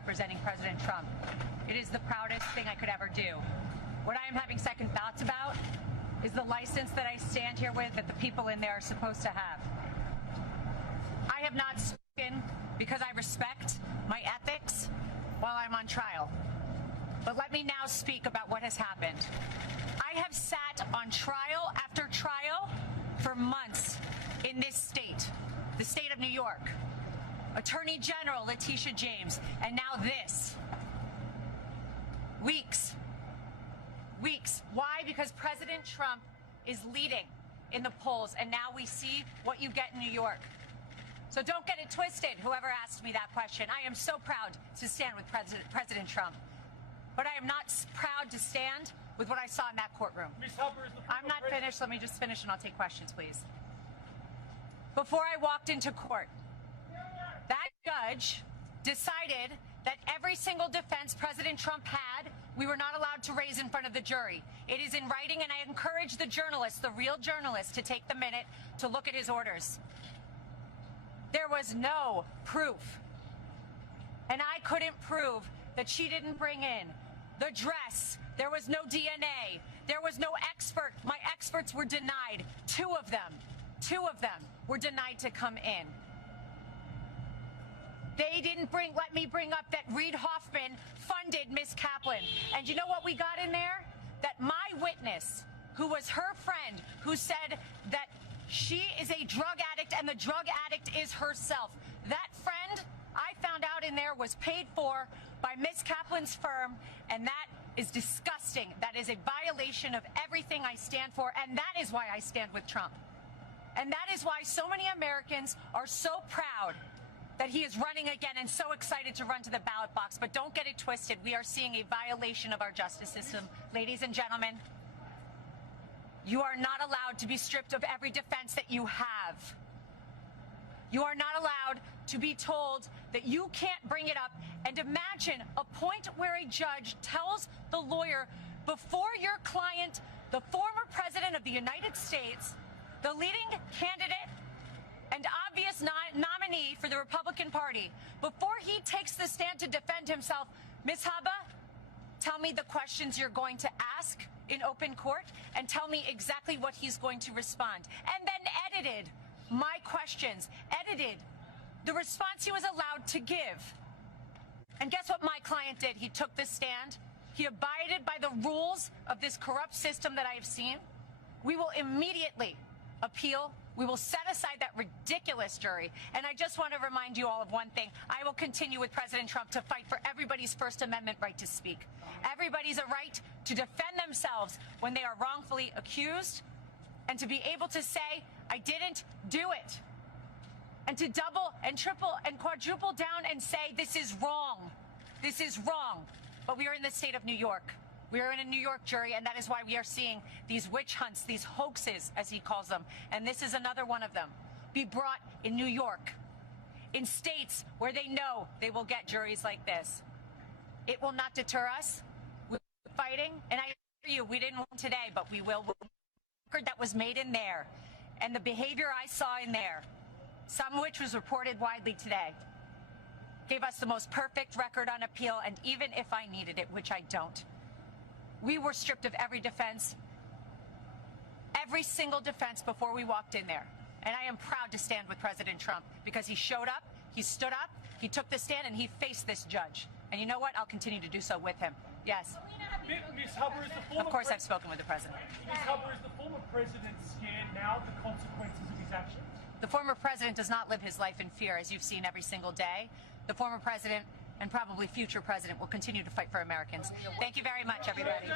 representing President Trump. It is the proudest thing I could ever do. What I am having second thoughts about is the license that I stand here with that the people in there are supposed to have. I have not spoken because I respect my ethics while I'm on trial. But let me now speak about what has happened. I have sat on trial after trial for months in this state, the state of New York. Attorney General Letitia James, and now this. Weeks. Why? Because President Trump is leading in the polls, and now we see what you get in New York. So don't get it twisted, whoever asked me that question. I am so proud to stand with President Trump. But I am not proud to stand with what I saw in that courtroom. I'm not finished. Let me just finish and I'll take questions, please. Before I walked into court, that judge decided that every single defense President Trump had, we were not allowed to raise in front of the jury. It is in writing, and I encourage the journalists, the real journalists, to take the minute to look at his orders. There was no proof. And I couldn't prove that she didn't bring in the dress. There was no DNA. There was no expert. My experts were denied. Two of them were denied to come in. They didn't let me bring up that Reid Hoffman funded Miss Kaplan. And you know what we got in there? That my witness, who was her friend, who said that she is a drug addict and the drug addict is herself. That friend, I found out in there, was paid for by Miss Kaplan's firm, and that is disgusting. That is a violation of everything I stand for, and that is why I stand with Trump. And that is why so many Americans are so proud that he is running again and so excited to run to the ballot box. But don't get it twisted. We are seeing a violation of our justice system. Ladies and gentlemen, you are not allowed to be stripped of every defense that you have. You are not allowed to be told that you can't bring it up. And imagine a point where a judge tells the lawyer, before your client, the former president of the United States, the leading candidate and obvious nominee for the Republican Party, before he takes the stand to defend himself, Ms. Haba, tell me the questions you're going to ask in open court and tell me exactly what he's going to respond. And then edited my questions, edited the response he was allowed to give. And guess what my client did? He took the stand. He abided by the rules of this corrupt system that I have seen. We will immediately appeal. We will set aside that ridiculous jury. And I just want to remind you all of one thing. I will continue with President Trump to fight for everybody's First Amendment right to speak. Everybody's a right to defend themselves when they are wrongfully accused, and to be able to say, I didn't do it. And to double and triple and quadruple down and say, this is wrong. This is wrong. But we are in the state of New York. We are in a New York jury, and that is why we are seeing these witch hunts, these hoaxes, as he calls them. And this is another one of them. Be brought in New York, in states where they know they will get juries like this. It will not deter us. We're fighting, and I assure you, we didn't win today, but we will win. The record that was made in there, and the behavior I saw in there, some of which was reported widely today, gave us the most perfect record on appeal. And even if I needed it, which I don't, we were stripped of every defense, every single defense before we walked in there. And I am proud to stand with President Trump because he showed up, he stood up, he took the stand, and he faced this judge. And you know what? I'll continue to do so with him. Yes. Ms. Hubbard, is the former of course I've spoken with the president. Ms. Hubbard, is the former president scared now of the consequences of his actions? The former president does not live his life in fear, as you've seen every single day. The former president and probably future president will continue to fight for Americans. Thank you very much, everybody.